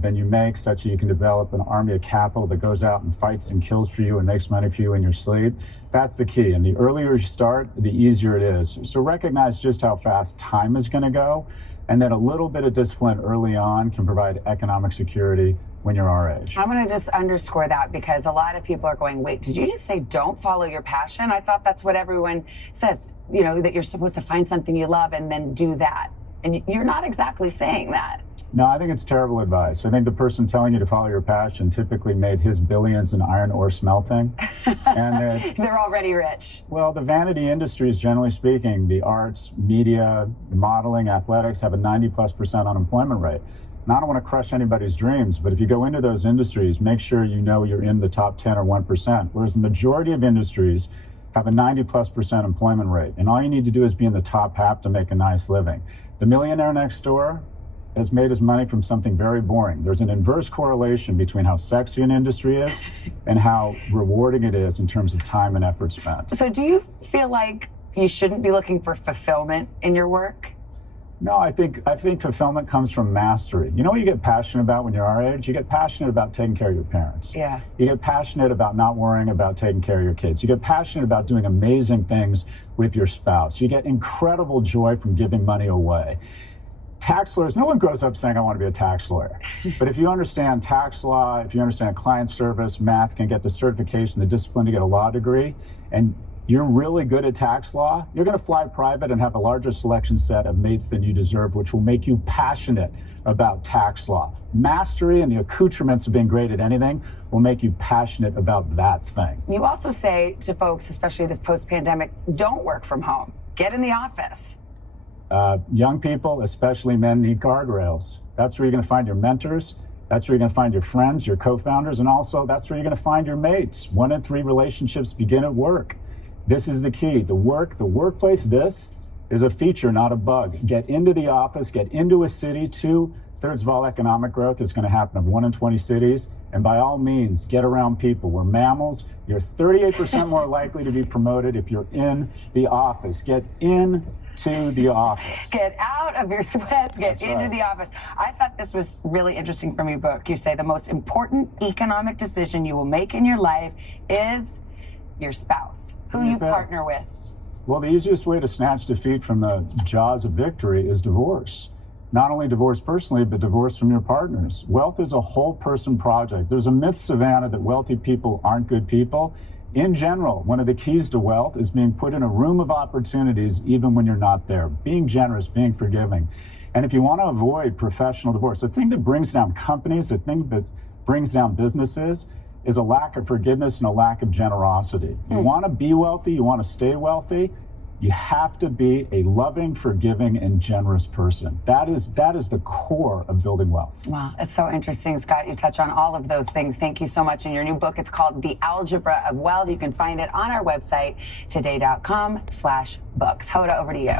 than you make, such that you can develop an army of capital that goes out and fights and kills for you and makes money for you in your sleep. That's the key. And the earlier you start, the easier it is. So recognize just how fast time is going to go, and then a little bit of discipline early on can provide economic security when you're our age. I'm going to just underscore that, because a lot of people are going, wait, did you just say don't follow your passion? I thought that's what everyone says, you know, that you're supposed to find something you love and then do that. And you're not exactly saying that. No, I think it's terrible advice. I think the person telling you to follow your passion typically made his billions in iron ore smelting. And they're already rich. Well, the vanity industries, generally speaking, the arts, media, modeling, athletics, have a 90+% unemployment rate. Now, I don't want to crush anybody's dreams, but if you go into those industries, make sure you know you're in the top 10 or 1%, whereas the majority of industries have a 90+% employment rate. And all you need to do is be in the top half to make a nice living. The millionaire next door has made his money from something very boring. There's an inverse correlation between how sexy an industry is and how rewarding it is in terms of time and effort spent. So do you feel like you shouldn't be looking for fulfillment in your work? No, I think fulfillment comes from mastery. You know what you get passionate about when you're our age? You get passionate about taking care of your parents. Yeah. You get passionate about not worrying about taking care of your kids. You get passionate about doing amazing things with your spouse. You get incredible joy from giving money away. Tax lawyers, no one grows up saying, I want to be a tax lawyer. But if you understand tax law, if you understand client service, math, can get the certification, the discipline to get a law degree, and you're really good at tax law, you're going to fly private and have a larger selection set of mates than you deserve, which will make you passionate about tax law. Mastery and the accoutrements of being great at anything will make you passionate about that thing. You also say to folks, especially this post-pandemic, don't work from home. Get in the office. Young people, especially men, need guardrails. That's where you're going to find your mentors. That's where you're going to find your friends, your co-founders, and also that's where you're going to find your mates. 1 in 3 relationships begin at work. This is the key. The workplace, this is a feature, not a bug. Get into the office, get into a city. 2/3 of all economic growth is going to happen in 1 in 20 cities. And by all means, get around people. We're mammals. You're 38% more likely to be promoted if you're in the office. Get into the office. Get out of your sweats, get into the office. I thought this was really interesting from your book. You say the most important economic decision you will make in your life is your spouse, who you partner with. Well, the easiest way to snatch defeat from the jaws of victory is divorce. Not only divorce personally, but divorce from your partners. Wealth is a whole person project. There's a myth, Savannah, that wealthy people aren't good people. In general, one of the keys to wealth is being put in a room of opportunities even when you're not there. Being generous, being forgiving. And if you want to avoid professional divorce, the thing that brings down companies, the thing that brings down businesses is a lack of forgiveness and a lack of generosity. You want to be wealthy, you want to stay wealthy, you have to be a loving, forgiving, and generous person. That is the core of building wealth. Wow, it's so interesting, Scott. You touch on all of those things. Thank you so much. In your new book, it's called The Algebra of Wealth. You can find it on our website, today.com/books. Hoda, over to you.